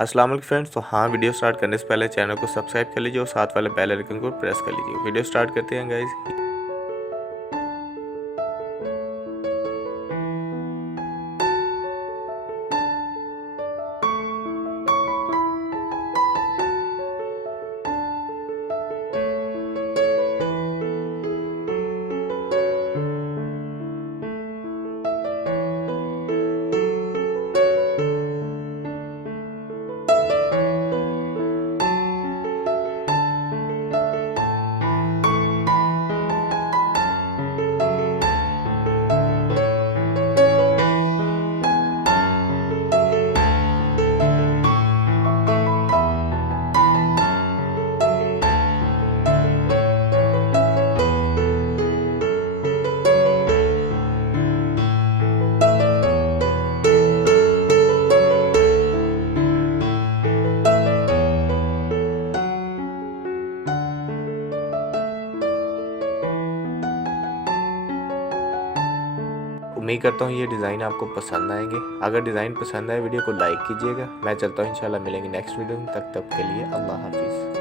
अस्सलाम वालेकुम फ्रेंड्स। तो हाँ, वीडियो स्टार्ट करने से पहले चैनल को सब्सक्राइब कर लीजिए और साथ वाले बेल आइकन को प्रेस कर लीजिए। वीडियो स्टार्ट करते हैं गाइस। उम्मीद करता हूँ ये डिज़ाइन आपको पसंद आएंगे। अगर डिज़ाइन पसंद आए वीडियो को लाइक कीजिएगा। मैं चलता हूँ, इंशाल्लाह मिलेंगे नेक्स्ट वीडियो में। तब के लिए अल्लाह हाफिज़।